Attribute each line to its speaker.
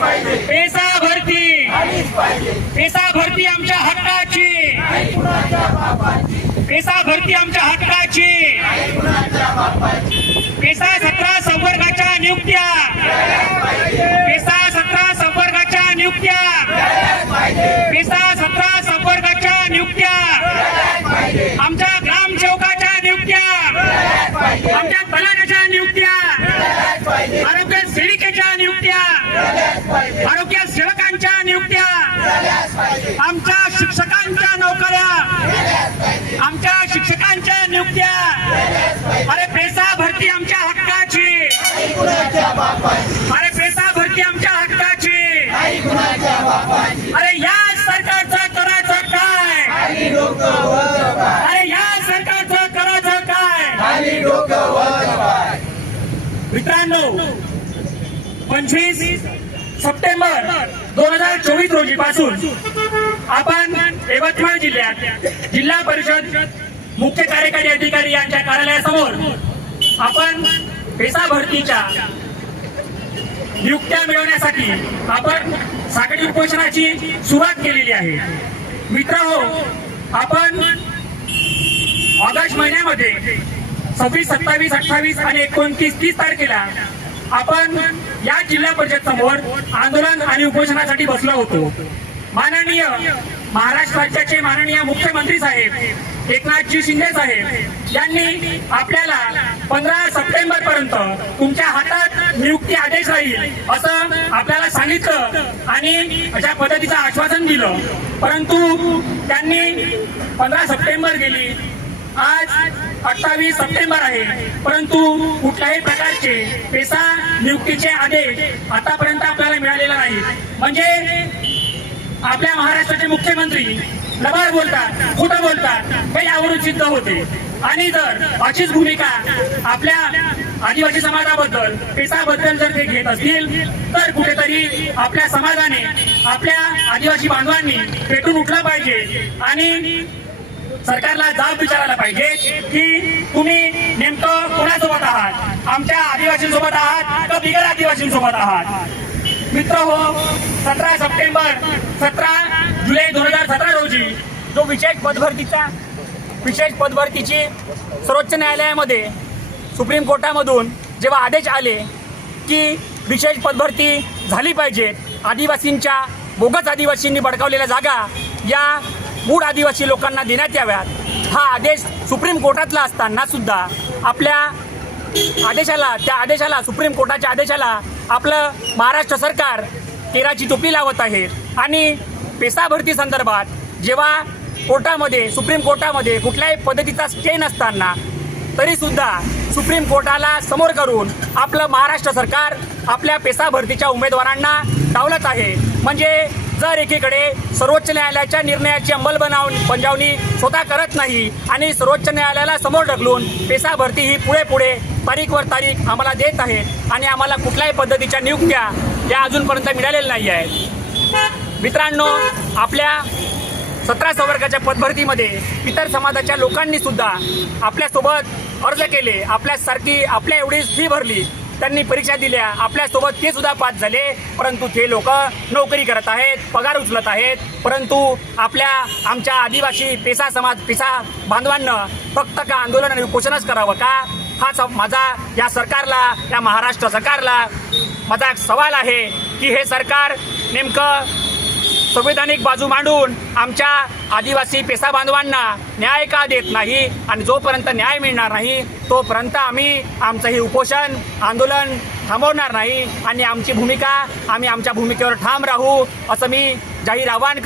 Speaker 1: PESA भरती PESA भरती आमच्या हक्काची. पेसा भरती आमच्या हक्काची. पेसा सतरा संवर्गाच्या नियुक्त्या. पेसा सतरा संवर्गाच्या नियुक्त्या. पेसा सतरा संवर्गाच्या नियुक्त्या. आमच्या ग्रामसेवकाच्या नियुक्त्या. आमच्या तलाट्याच्या नियुक्त्या. आरोग्य सेवकांच्या नियुक्त्या. आमच्या शिक्षकांच्या नोकऱ्या. आमच्या शिक्षकांच्या नियुक्त्या. अरे पेसा भरती आमच्या हक्काची. अरे पेसा भरती आमच्या हक्काची. अरे या सरकारचं करायचं काय? अरे या सरकारचं करायचं काय? मित्रांनो पंचवीस सप्टेंबर दोन हजार चोवीस रोजी पासून आपण यवतमाळ जिल्ह्यात जिल्हा परिषद मुख्य कार्यकारी अधिकारी यांच्या कार्यालयासमोर आपण पेसा भरतीच्या नियुक्त्या मिळवण्यासाठी आपण साखळी उपोषणाची सुरुवात केलेली आहे. मित्र हो आपण ऑगस्ट महिन्यामध्ये सव्वीस सत्तावीस अठ्ठावीस आणि एकोणतीस तीस तारखेला आपण या जिल्हा परिषद समोर आंदोलन आणि उपोषणासाठी बसलो होतो. माननीय महाराष्ट्र राज्याचे माननीय मुख्यमंत्री साहेब एकनाथजी शिंदे साहेब यांनी आपल्याला पंधरा सप्टेंबर पर्यंत तुमच्या हातात नियुक्ती आदेश राहील असं आपल्याला सांगितलं आणि अशा पद्धतीचं आश्वासन दिलं. परंतु त्यांनी पंधरा सप्टेंबर गेली आज अठ्ठावीस सप्टेंबर आहे. परंतु कुठल्याही प्रकारचे पेसा नियुक्तीचे आदेश आतापर्यंत आपल्याला मिळालेला नाही. म्हणजे आपल्या महाराष्ट्राचे मुख्यमंत्री लबाड बोलतात खोटं बोलतात हे यावरून सिद्ध होते. आणि जर अशीच भूमिका आपल्या आदिवासी समाजाबद्दल पेसाबद्दल जर ते घेत असतील तर कुठेतरी आपल्या समाजाने आपल्या आदिवासी बांधवांनी पेटून उठला पाहिजे. आणि सरकारला जाब विचारायला पाहिजे की तुम्ही नेमकं कोणासोबत आहात? आमच्या आदिवासींसोबत आहात का बिगर आदिवासींसोबत आहात? मित्र हो सतरा सप्टेंबर सतरा जुलै दोन हजार सतरा रोजी जो विशेष पदभरतीचा विशेष पदभरतीची सर्वोच्च न्यायालयामध्ये सुप्रीम कोर्टामधून जेव्हा आदेश आले की विशेष पदभरती झाली पाहिजे आदिवासींच्या बोगस आदिवासींनी बडकावलेल्या जागा या मूळ आदिवासी लोकांना देण्यात याव्यात. हा आदेश सुप्रीम कोर्टातला असताना सुद्धा आपल्या आदेशाला त्या आदेशाला सुप्रीम कोर्टाच्या आदेशाला आपलं महाराष्ट्र सरकार केराची टोपी लावत आहे. आणि पेसा भरती संदर्भात जेव्हा कोर्टामध्ये सुप्रीम कोर्टामध्ये कुठल्याही पद्धतीचा स्टे नसताना तरीसुद्धा सुप्रीम कोर्टाला समोर करून आपलं महाराष्ट्र सरकार आपल्या पेसा भरतीच्या उमेदवारांना डावलत आहे. म्हणजे जर एकीकडे सर्वोच्च न्यायालयाच्या निर्णयाची अंमलबजावणी बजावणी स्वतः करत नाही आणि सर्वोच्च न्यायालयाला समोर ढकलून पेसा भरती ही पुढे पुढे तारीखवर तारीख आम्हाला देत आहेत आणि आम्हाला कुठल्याही पद्धतीच्या नियुक्त्या या अजूनपर्यंत मिळालेल्या नाही आहेत. मित्रांनो आपल्या सतरा संवर्गाच्या पदभरतीमध्ये इतर समाजाच्या लोकांनी सुद्धा आपल्यासोबत अर्ज केले आपल्यासारखी आपल्या एवढी फी भरली त्यांनी परीक्षा दिल्या. आपल्यासोबत ते सुद्धा पास झाले. परंतु ते लोक नोकरी करत आहेत पगार उचलत आहेत. परंतु आपल्या आमच्या आदिवासी पेसा समाज पेसा बांधवांना फक्त का आंदोलन आणि उपोषणच करावं का? हाच माझा या सरकारला या महाराष्ट्र सरकारला माझा एक सवाल आहे की हे सरकार नेमकं संवैधानिक बाजू मांडून आमच्या आदिवासी पेसा बांधवांना न्याय का देत नाही आणि जोपर्यंत न्याय मिळणार नाही तोपर्यंत आम्ही आमचं हे उपोषण आंदोलन थांबवणार नाही आणि आमची भूमिका आम्ही आमच्या भूमिकेवर ठाम राहू असं मी जाहीर आवाहन